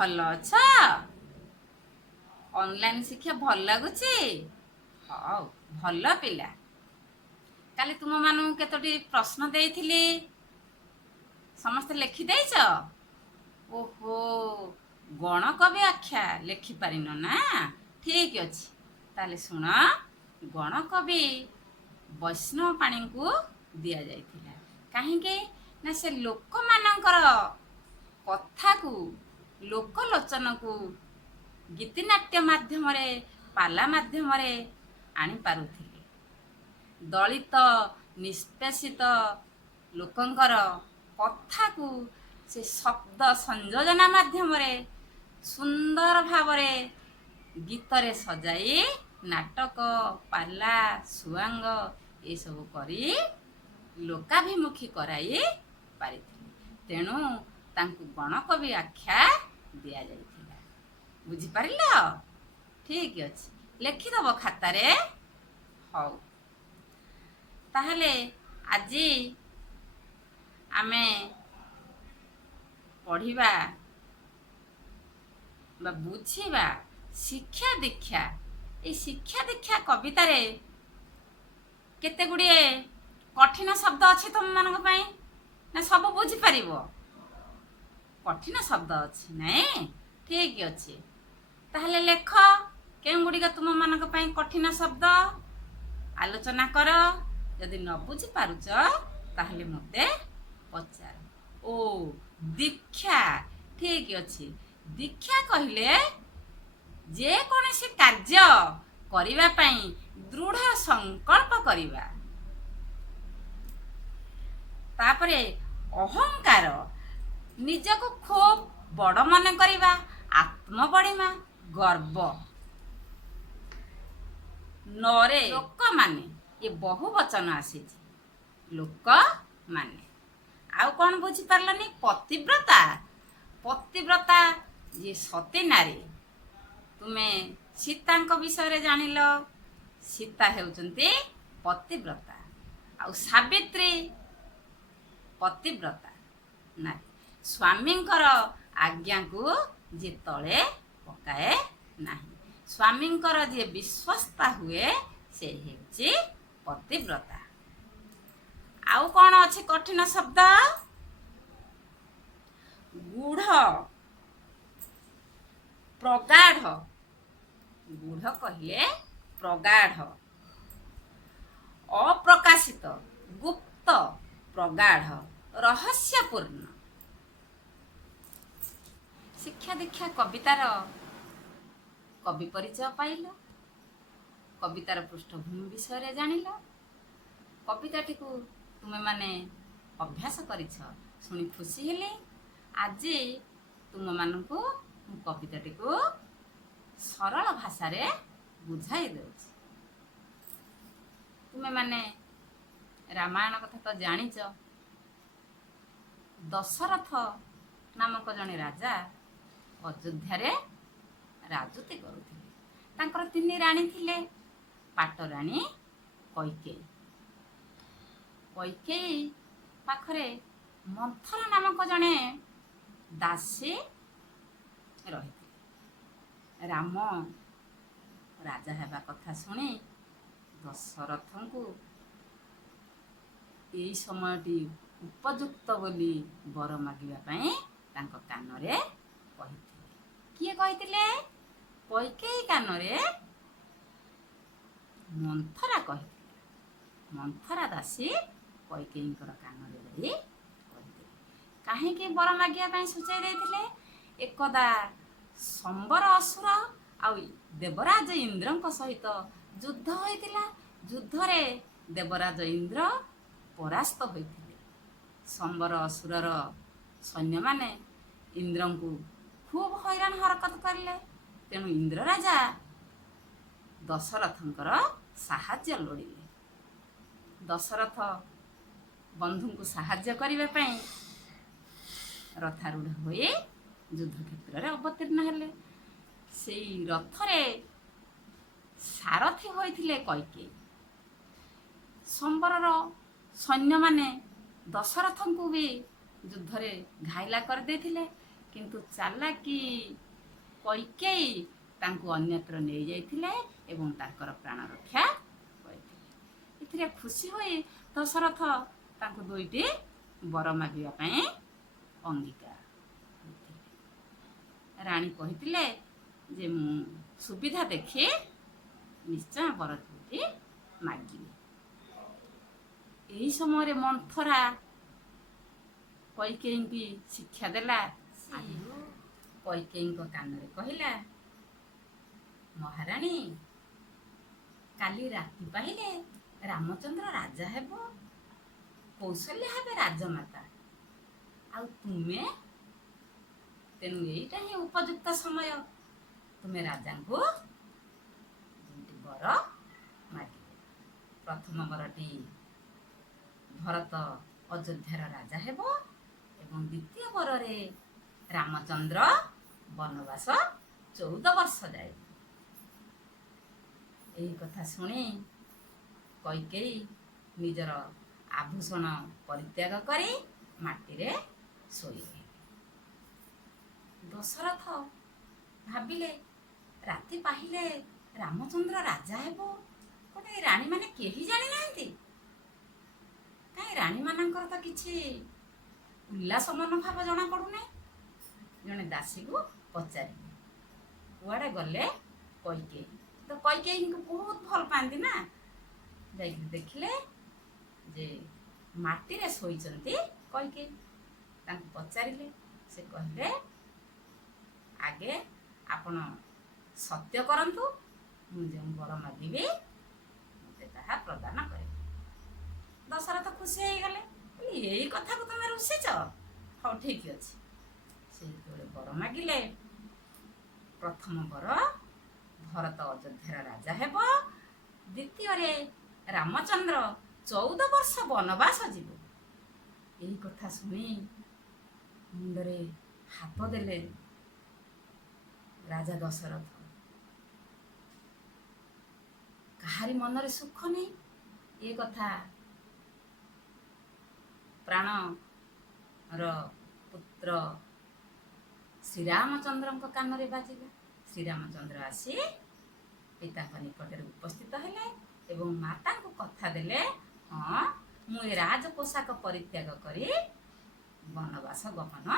ଭଲ ଅଛ? ଅନଲାଇନ ଶିକ୍ଷା ଭଲ ଲାଗୁଛି? ହଉ, ଭଲ ପିଲା। କାଲି ତୁମମାନଙ୍କୁ କେତୋଟି ପ୍ରଶ୍ନ ଦେଇଥିଲି, ସମସ୍ତେ ଲେଖିଦେଇଛ? ଓହୋ, ଗଣକବି ଆଖ୍ୟା ଲେଖିପାରିନ ନା? ଠିକ ଅଛି, ତାହେଲେ ଶୁଣ। ଗଣକବି ବୈଷ୍ଣବ ପାଣିଙ୍କୁ ଦିଆଯାଇଥିଲା। କାହିଁକି ନା ସେ ଲୋକମାନଙ୍କର କଥାକୁ, ଲୋକଲୋଚନକୁ ଗୀତିନାଟ୍ୟ ମାଧ୍ୟମରେ, ପାଲା ମାଧ୍ୟମରେ ଆଣିପାରୁଥିଲେ। ଦଳିତ ନିଷ୍ପେଷିତ ଲୋକଙ୍କର କଥାକୁ ସେ ଶବ୍ଦ ସଂଯୋଜନା ମାଧ୍ୟମରେ ସୁନ୍ଦର ଭାବରେ ଗୀତରେ ସଜାଇ ନାଟକ, ପାଲା, ସୁଆଙ୍ଗ ଏସବୁ କରି ଲୋକାଭିମୁଖୀ କରାଇ ପାରିଥିଲେ। ତେଣୁ ତାଙ୍କୁ ଗଣକବି ଆଖ୍ୟା ଦିଆଯାଇଥିଲା। ବୁଝିପାରିଲ? ଠିକ ଅଛି, ଲେଖିଦବ ଖାତାରେ। ହଉ, ତାହେଲେ ଆଜି ଆମେ ପଢ଼ିବା ବା ବୁଝିବା ଶିକ୍ଷା ଦୀକ୍ଷା। এই ଶିକ୍ଷା ଦୀକ୍ଷା କବିତାରେ କେତେ ଗୁଡ଼ିଏ କଠିନ ଶବ୍ଦ ଅଛି ତୁମମାନଙ୍କ ପାଇଁ? ନା ସବୁ ବୁଝିପାରିବ? କଠିନ ଶବ୍ଦ ଅଛି, ନାଇଁ? ଠିକ ଅଛି, ତାହେଲେ ଲେଖ କେଉଁ ଗୁଡ଼ିକ ତୁମମାନଙ୍କ ପାଇଁ କଠିନ ଶବ୍ଦ। ଆଲୋଚନା କର। ଯଦି ନ ବୁଝିପାରୁଛ ତାହେଲେ ମୋତେ ପଚାର। ଓ, ଦୀକ୍ଷା। ଠିକ ଅଛି, ଦୀକ୍ଷା କହିଲେ ଯେକୌଣସି କାର୍ଯ୍ୟ କରିବା ପାଇଁ ଦୃଢ଼ ସଂକଳ୍ପ କରିବା। ତାପରେ ଅହଙ୍କାର, ନିଜକୁ ଖୁବ ବଡ଼ ମନେ କରିବା, ଆତ୍ମବଡ଼ିମା, ଗର୍ବ। ନରେ ଲୋକମାନେ, ଏ ବହୁ ବଚନ ଆସିଛି, ଲୋକମାନେ। ଆଉ କ'ଣ ବୁଝିପାରିଲନି? ପତିବ୍ରତା। ପତିବ୍ରତା ଯିଏ ସତୀ ନାରୀ। ତୁମେ ସୀତାଙ୍କ ବିଷୟରେ ଜାଣିଲ, ସୀତା ହେଉଛନ୍ତି ପତିବ୍ରତା। ଆଉ ସାବିତ୍ରୀ ପତିବ୍ରତା ନାରୀ। ସ୍ୱାମୀଙ୍କର ଆଜ୍ଞାକୁ ଯିଏ ତଳେ ପକାଏ ନାହିଁ। ସ୍ୱାମୀଙ୍କର ଯିଏ ବିଶ୍ୱସ୍ତା ହୁଏ ସେ ହେଉଛି ପତିବ୍ରତା। ଆଉ କ'ଣ ଅଛି କଠିନ ଶବ୍ଦ? ଗୂଢ଼, ପ୍ରଗାଢ଼। ଗୂଢ଼ କହିଲେ ପ୍ରଗାଢ଼। ଅପ୍ରକାଶିତ, ଗୁପ୍ତ, ପ୍ରଗାଢ଼, ରହସ୍ୟପୂର୍ଣ୍ଣ। ଶିକ୍ଷା ଦୀକ୍ଷା କବିତାର କବି ପରିଚୟ ପାଇଲ, କବିତାର ପୃଷ୍ଠଭୂମି ବିଷୟରେ ଜାଣିଲ। କବିତାଟିକୁ ତୁମେମାନେ ଅଭ୍ୟାସ କରିଛ, ଶୁଣି ଖୁସି ହେଲି। ଆଜି ତୁମମାନଙ୍କୁ ମୁଁ କବିତାଟିକୁ ସରଳ ଭାଷାରେ ବୁଝାଇ ଦେଉଛି। ତୁମେମାନେ ରାମାୟଣ କଥା ତ ଜାଣିଛ। ଦଶରଥ ନାମକ ଜଣେ ରାଜା ଅଯୋଧ୍ୟାରେ ରାଜୁତି କରୁଥିଲେ। ତାଙ୍କର 3 ରାଣୀ ଥିଲେ। ପାଟରାଣୀ କୈକେୟୀ। କୈକେୟୀ ପାଖରେ ମନ୍ଥରା ନାମକ ଜଣେ ଦାସୀ ରହିଥିଲେ। ରାମ ରାଜା ହେବା କଥା ଶୁଣି ଦଶରଥଙ୍କୁ ଏଇ ସମୟଟି ଉପଯୁକ୍ତ ବୋଲି ବର ମାଗିବା ପାଇଁ ତାଙ୍କ କାନରେ କହିଥିଲେ। କିଏ କହିଥିଲେ? କୈକେୟୀ କାନରେ ମନ୍ଥରା କହିଥିଲେ। ମନ୍ଥରା ଦାସୀ କୈକେୟୀଙ୍କର କାନରେ ଯାଇ କହିଥିଲେ। କାହିଁକି ବର ମାଗିବା ପାଇଁ ସୂଚାଇ ଦେଇଥିଲେ? ଏକଦା ସମ୍ବର ଅସୁର ଆଉ ଦେବରାଜ ଇନ୍ଦ୍ରଙ୍କ ସହିତ ଯୁଦ୍ଧ ହୋଇଥିଲା। ଯୁଦ୍ଧରେ ଦେବରାଜ ଇନ୍ଦ୍ର ପରାସ୍ତ ହୋଇଥିଲେ। ସମ୍ବର ଅସୁରର ସୈନ୍ୟମାନେ ଇନ୍ଦ୍ରଙ୍କୁ ଖୁବ୍ ହଇରାଣ ହରକତ କରିଲେ। ତେଣୁ ଇନ୍ଦ୍ର ରାଜା ଦଶରଥଙ୍କର ସାହାଯ୍ୟ ଲୋଡ଼ିଲେ। ଦଶରଥ ବନ୍ଧୁଙ୍କୁ ସାହାଯ୍ୟ କରିବା ପାଇଁ ରଥାରୂଢ଼ ହୋଇ ଯୁଦ୍ଧକ୍ଷେତ୍ରରେ ଅବତୀର୍ଣ୍ଣ ହେଲେ। ସେଇ ରଥରେ ସାରଥୀ ହୋଇଥିଲେ କୈକେୟୀ। ସମ୍ବରର ସୈନ୍ୟମାନେ ଦଶରଥଙ୍କୁ ବି ଯୁଦ୍ଧରେ ଘାଇଲା କରିଦେଇଥିଲେ। କିନ୍ତୁ ଚାଲାକି କୈକେୟୀ ତାଙ୍କୁ ଅନ୍ୟତ୍ର ନେଇଯାଇଥିଲେ ଏବଂ ତାଙ୍କର ପ୍ରାଣ ରକ୍ଷା କରିଥିଲେ। ଏଥିରେ ଖୁସି ହୋଇ ଦଶରଥ ତାଙ୍କୁ ଦୁଇଟି ବର ମାଗିବା ପାଇଁ ଅଙ୍ଗୀକାର କରିଥିଲେ। ରାଣୀ କହିଥିଲେ ଯେ ମୁଁ ସୁବିଧା ଦେଖି ନିଶ୍ଚୟ ବର ଦୁଇଟି ମାଗିବି। ଏହି ସମୟରେ ମନ୍ଥରା କୈକେୟୀଙ୍କୁ ଶିକ୍ଷା ଦେଲା। କୈକେୟୀଙ୍କ କାନରେ କହିଲା, ମହାରାଣୀ, କାଲି ରାତି ପାହିଲେ ରାମଚନ୍ଦ୍ର ରାଜା ହେବ, କୌଶଲ୍ୟା ହେବେ ରାଜମାତା, ଆଉ ତୁମେ, ତେଣୁ ଏଇଟା ହିଁ ଉପଯୁକ୍ତ ସମୟ। ତୁମେ ରାଜାଙ୍କୁ ଦୁଇଟି ବର ମାଗିବ। ପ୍ରଥମ ବରଟି ଭରତ ଅଯୋଧ୍ୟାର ରାଜା ହେବ ଏବଂ ଦ୍ୱିତୀୟ ବରରେ ରାମଚନ୍ଦ୍ର ବନବାସ 14 ବର୍ଷ ଯାଇବେ। ଏହି କଥା ଶୁଣି କୈକେୟୀ ନିଜର ଆଭୂଷଣ ପରିତ୍ୟାଗ କରି ମାଟିରେ ଶୋଇଲେ। ଦଶରଥ ଭାବିଲେ, ରାତି ପାହିଲେ ରାମଚନ୍ଦ୍ର ରାଜା ହେବ, କ'ଣ ଏ ରାଣୀମାନେ କେହି ଜାଣିନାହାନ୍ତି? କାହିଁ ରାଣୀମାନଙ୍କର ତ କିଛି ଉଲ୍ଲାସ ମନୋଭାବ ଜଣାପଡ଼ୁନାହିଁ। ଜଣେ ଦାସୀକୁ ପଚାରିଲେ, କୁଆଡ଼େ ଗଲେ କୈକେୟୀ? ତ କୈକେୟୀଙ୍କୁ ବହୁତ ଭଲ ପାଆନ୍ତି ନା। ଯାଇକି ଦେଖିଲେ ଯେ ମାଟିରେ ଶୋଇଛନ୍ତି କୈକେୟୀ। ତାଙ୍କୁ ପଚାରିଲେ, ସେ କହିଲେ, ଆଗେ ଆପଣ ସତ୍ୟ କରନ୍ତୁ, ମୁଁ ଯେଉଁ ବର ମାଗିବି ମୋତେ ତାହା ପ୍ରଦାନ କରିବେ। ଦଶରଥ ଖୁସି ହେଇଗଲେ, ଏଇ କଥାକୁ ତୁମେ ରୁଷିଛ, ହଉ ଠିକ୍ ଅଛି। ସେ ଯେତେବେଳେ ବର ମାଗିଲେ, ପ୍ରଥମ ବର ଭରତ ଅଯୋଧ୍ୟାର ରାଜା ହେବ, ଦ୍ୱିତୀୟରେ ରାମଚନ୍ଦ୍ର 14 ବର୍ଷ ବନବାସ ଯିବ। ଏହି କଥା ଶୁଣି ମୁଣ୍ଡରେ ହାତ ଦେଲେ ରାଜା ଦଶରଥ। କାହାରି ମନରେ ସୁଖ ନେଇ ଏ କଥା ପ୍ରାଣର ପୁତ୍ର ଶ୍ରୀରାମଚନ୍ଦ୍ରଙ୍କ କାନରେ ବାଜିଲା। ଶ୍ରୀରାମଚନ୍ଦ୍ର ଆସି ପିତାଙ୍କ ନିକଟରେ ଉପସ୍ଥିତ ହେଲେ ଏବଂ ମାତାଙ୍କୁ କଥା ଦେଲେ, ହଁ, ମୁଁ ଏ ରାଜ ପୋଷାକ ପରିତ୍ୟାଗ କରି ବନବାସ ଗମନ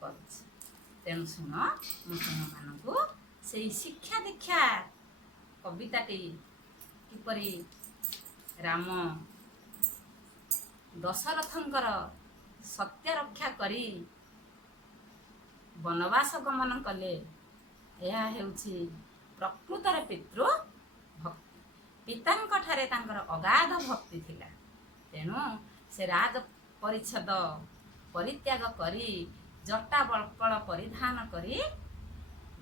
କରୁଛି। ତେଣୁ ଶୁଣ, ମୁଁ ତୁମମାନଙ୍କୁ ସେଇ ଶିକ୍ଷା ଦୀକ୍ଷା କବିତାଟି କିପରି ରାମ ଦଶରଥଙ୍କର ସତ୍ୟ ରକ୍ଷା କରି ବନବାସ ଗମନ କଲେ, ଏହା ହେଉଛି ପ୍ରକୃତରେ ପିତୃ ଭକ୍ତି। ପିତାଙ୍କ ଠାରେ ତାଙ୍କର ଅଗାଧ ଭକ୍ତି ଥିଲା। ତେଣୁ ସେ ରାଜ ପରିଚ୍ଛଦ ପରିତ୍ୟାଗ କରି ଜଟା ବଳ୍କଳ ପରିଧାନ କରି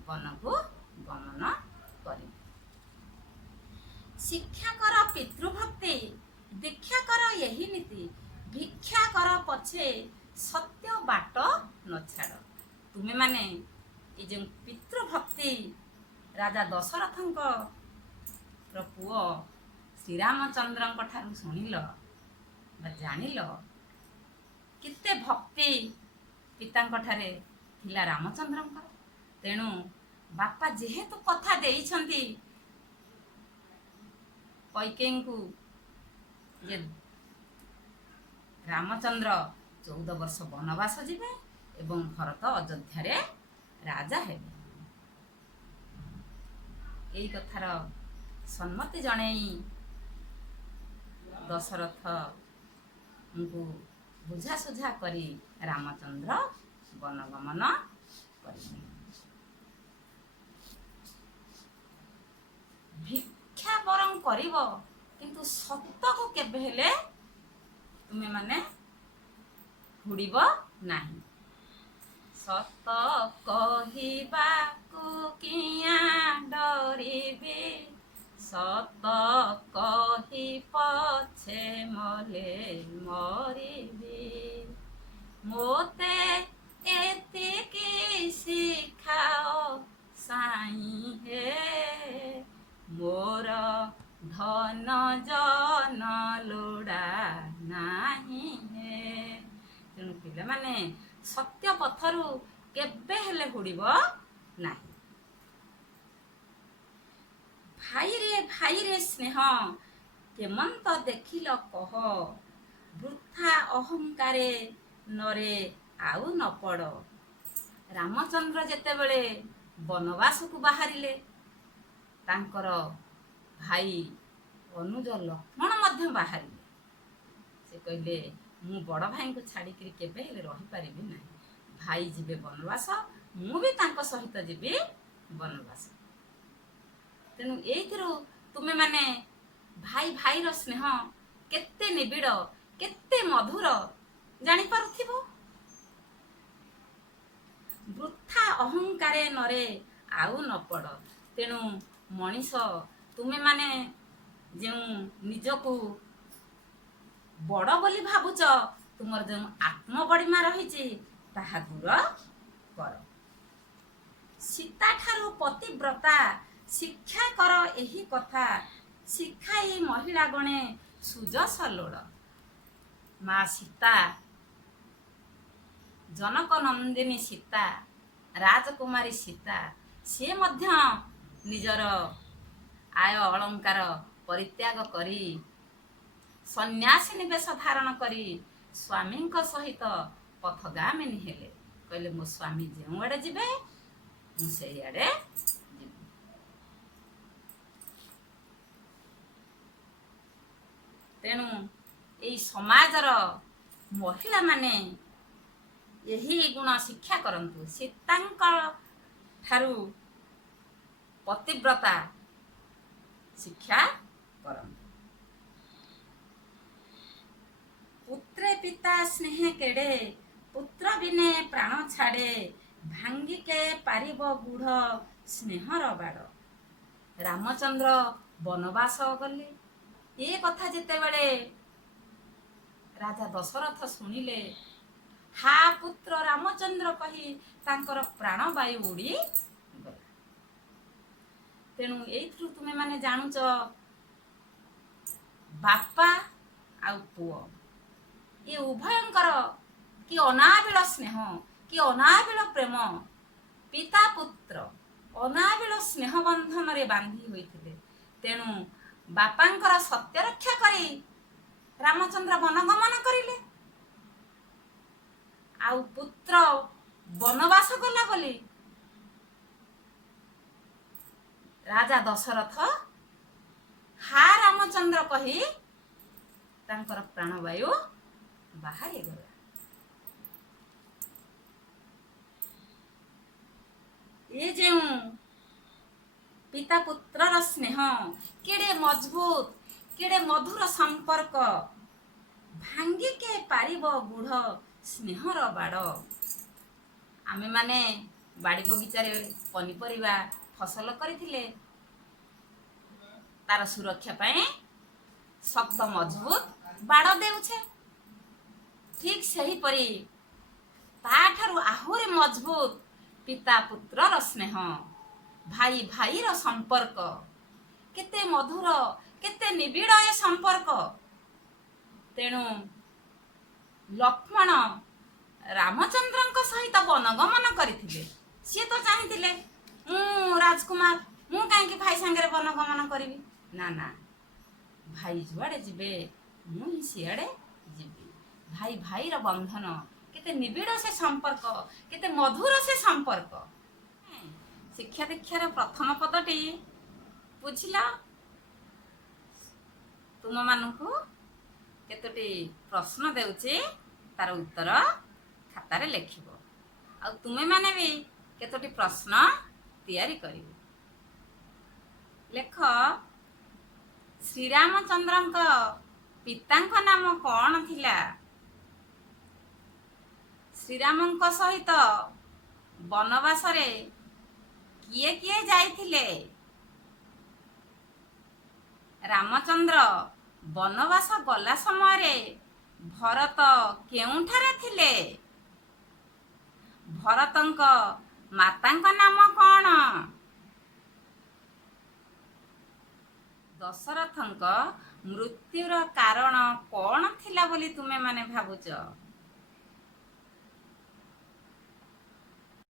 ବନକୁ ଗମନ କରିବେ। ଶିକ୍ଷା କର ପିତୃଭକ୍ତି, ଦୀକ୍ଷା କର ଏହି ନୀତି, ଭିକ୍ଷା କର ପଛେ ସତ୍ୟ ବାଟ ନ ଛାଡ଼। ତୁମେମାନେ ଏ ଯେଉଁ ପିତୃଭକ୍ତି ରାଜା ଦଶରଥଙ୍କର ପୁଅ ଶ୍ରୀରାମଚନ୍ଦ୍ରଙ୍କ ଠାରୁ ଶୁଣିଲ ବା ଜାଣିଲ, କେତେ ଭକ୍ତି ପିତାଙ୍କ ଠାରେ ଥିଲା ରାମଚନ୍ଦ୍ରଙ୍କର। ତେଣୁ ବାପା ଯେହେତୁ କଥା ଦେଇଛନ୍ତି କୈକେୟୀଙ୍କୁ ଯେ ରାମଚନ୍ଦ୍ର 14 ବର୍ଷ ବନବାସ ଯିବେ ଏବଂ ଭରତ ଅଯୋଧ୍ୟାରେ ରାଜା ହେବେ, ଏହି କଥାର ସମ୍ମତି ଜଣେଇ ଦଶରଥଙ୍କୁ ବୁଝାସୁଝା କରି ରାମଚନ୍ଦ୍ର ବନଗମନ କରିଥିଲେ। ଭିକ୍ଷା ବରଂ କରିବ, କିନ୍ତୁ ସତକୁ କେବେ ହେଲେ ତୁମେମାନେ ହୁଡ଼ିବ ନାହିଁ। ସତ କହିବାକୁ କିଆଁ ଡରିବି, ସତ କହି ପଛେ ମଲେ ମରିବି। ମୋତେ ଏତିକି ଶିଖାଅ ସାଇଁ ହେ, ମୋର ଧନ ଜନ ଲୋଡ଼ା ନାହିଁ ହେ। ତେଣୁ ପିଲାମାନେ ସତ୍ୟ ପଥରୁ କେବେ ହେଲେ ହୁଡ଼ିବ ନାହିଁ। ଭାଇରେ ସ୍ନେହ କେମନ୍ତ ଦେଖିଲ କହ, ବୃଥା ଅହଙ୍କାରେ ନରେ ଆଉ ନ ପଡ଼। ରାମଚନ୍ଦ୍ର ଯେତେବେଳେ ବନବାସକୁ ବାହାରିଲେ, ତାଙ୍କର ଭାଇ ଅନୁଜ ଲକ୍ଷ୍ମଣ ମଧ୍ୟ ବାହାରିଲେ। ସେ କହିଲେ, ମୁଁ ବଡ଼ ଭାଇଙ୍କୁ ଛାଡ଼ିକିରି କେବେ ହେଲେ ରହିପାରିବି ନାହିଁ। ଭାଇ ଯିବେ ବନବାସ, ମୁଁ ବି ତାଙ୍କ ସହିତ ଯିବି ବନବାସ। ତେଣୁ ଏଇଥିରୁ ତୁମେମାନେ ଭାଇର ସ୍ନେହ କେତେ ନିବିଡ଼, କେତେ ମଧୁର ଜାଣିପାରୁଥିବ। ବୃଥା ଅହଙ୍କାରେ ନରେ ଆଉ ନ ପଡ଼। ତେଣୁ ମଣିଷ, ତୁମେମାନେ ଯେଉଁ ନିଜକୁ ବଡ଼ ବୋଲି ଭାବୁଛ, ତୁମର ଯେଉଁ ଆତ୍ମବଡ଼ିମା ରହିଛି ତାହା ଦୂର କର। ସୀତାଠାରୁ ପତିବ୍ରତା ଶିକ୍ଷା କର ଏହି କଥା, ଶିଖାଇ ମହିଳା ଗଣେ ସୁଯଶ ଲୋଡ଼। ମା ସୀତା, ଜନକ ନନ୍ଦିନୀ ସୀତା, ରାଜକୁମାରୀ ସୀତା, ସିଏ ମଧ୍ୟ ନିଜର ଆୟ ଅଳଙ୍କାର ପରିତ୍ୟାଗ କରି ସନ୍ନ୍ୟାସିନୀ ବେଶ ଧାରଣ କରି ସ୍ୱାମୀଙ୍କ ସହିତ ପଥଗାମିନୀ ହେଲେ। କହିଲେ, ମୋ ସ୍ୱାମୀ ଯେଉଁଆଡ଼େ ଯିବେ ମୁଁ ସେଇଆଡ଼େ ଯିବି। ତେଣୁ ଏଇ ସମାଜର ମହିଳାମାନେ ଏହି ଗୁଣ ଶିକ୍ଷା କରନ୍ତୁ। ସୀତାଙ୍କ ଠାରୁ ପତିବ୍ରତା ଶିକ୍ଷା କରନ୍ତୁ। ପୁତ୍ରେ ପିତା ସ୍ନେହେ କେଡ଼େ, ପୁତ୍ର ବିନେ ପ୍ରାଣ ଛାଡ଼େ, ଭାଙ୍ଗିକେ ପାରିବ ଗୂଢ଼ ସ୍ନେହର ବାଡ଼। ରାମଚନ୍ଦ୍ର ବନବାସ ଗଲେ। ଏ କଥା ଯେତେବେଳେ ରାଜା ଦଶରଥ ଶୁଣିଲେ, ହା ପୁତ୍ର ରାମଚନ୍ଦ୍ର କହି ତାଙ୍କର ପ୍ରାଣବାୟୁ ଉଡ଼ିଗଲା। ତେଣୁ ଏଇଥିରୁ ତୁମେମାନେ ଜାଣୁଛ, ବାପା ଆଉ ପୁଅ ଏ ଉଭୟଙ୍କର କି ଅନାବିଳ ସ୍ନେହ, କି ଅନାବିଳ ପ୍ରେମ। ପିତା ପୁତ୍ର ଅନାବିଳ ସ୍ନେହ ବନ୍ଧନରେ ବାନ୍ଧି ହୋଇଥିଲେ। ତେଣୁ ବାପାଙ୍କର ସତ୍ୟ ରକ୍ଷା କରି ରାମଚନ୍ଦ୍ର ବନଗମନ କରିଲେ। ଆଉ ପୁତ୍ର ବନବାସ ଗଲା ବୋଲି ରାଜା ଦଶରଥ ହା ରାମଚନ୍ଦ୍ର କହି ତାଙ୍କର ପ୍ରାଣବାୟୁ ବାହାରିଗଲା। ଏ ଯେଉଁ ପିତା ପୁତ୍ରର ସ୍ନେହ କେଡ଼େ ମଜବୁତ, କେଡ଼େ ମଧୁର ସମ୍ପର୍କ, ଭାଙ୍ଗିକେ ପାରିବ ଗୂଢ଼ ସ୍ନେହର ବାଡ଼। ଆମେମାନେ ବାଡ଼ି ବଗିଚାରେ ପନିପରିବା ଫସଲ କରିଥିଲେ, ତାର ସୁରକ୍ଷା ପାଇଁ ଶକ୍ତ ମଜବୁତ ବାଡ଼ ଦେଉଛେ। ଠିକ୍ ସେହିପରି ତାଠାରୁ ଆହୁରି ମଜବୁତ ପିତା ପୁତ୍ରର ସ୍ନେହ, ଭାଇର ସମ୍ପର୍କ କେତେ ମଧୁର, କେତେ ନିବିଡ଼ ଏ ସମ୍ପର୍କ। ତେଣୁ ଲକ୍ଷ୍ମଣ ରାମଚନ୍ଦ୍ରଙ୍କ ସହିତ ବନଗମନ କରିଥିଲେ। ସିଏ ତ ଚାହିଁଥିଲେ, ମୁଁ ରାଜକୁମାର, ମୁଁ କାହିଁକି ଭାଇ ସାଙ୍ଗରେ ବନଗମନ କରିବି? ନା ନା, ଭାଇ ଯୁଆଡ଼େ ଯିବେ ମୁଁ ହିଁ ସିଆଡ଼େ ଯିବି। ଭାଇର ବନ୍ଧନ କେତେ ନିବିଡ଼ ସେ ସମ୍ପର୍କ, କେତେ ମଧୁର ସେ ସମ୍ପର୍କ। ଶିକ୍ଷା ଦୀକ୍ଷାର ପ୍ରଥମ ପଦଟି ବୁଝିଲ? ତୁମମାନଙ୍କୁ କେତୋଟି ପ୍ରଶ୍ନ ଦେଉଛି, ତାର ଉତ୍ତର ଖାତାରେ ଲେଖିବ। ଆଉ ତୁମେମାନେ ବି କେତୋଟି ପ୍ରଶ୍ନ ତିଆରି କରିବ। ଲେଖ, ଶ୍ରୀରାମଚନ୍ଦ୍ରଙ୍କ ପିତାଙ୍କ ନାମ କ'ଣ ଥିଲା? ଶ୍ରୀରାମଙ୍କ ସହିତ ବନବାସରେ କିଏ କିଏ ଯାଇଥିଲେ? ରାମଚନ୍ଦ୍ର ବନବାସ ଗଲା ସମୟରେ ଭରତ କେଉଁଠାରେ ଥିଲେ? ଭରତଙ୍କ ମାତାଙ୍କ ନାମ କ'ଣ? ଦଶରଥଙ୍କ ମୃତ୍ୟୁର କାରଣ କ'ଣ ଥିଲା ବୋଲି ତୁମେମାନେ ଭାବୁଛ?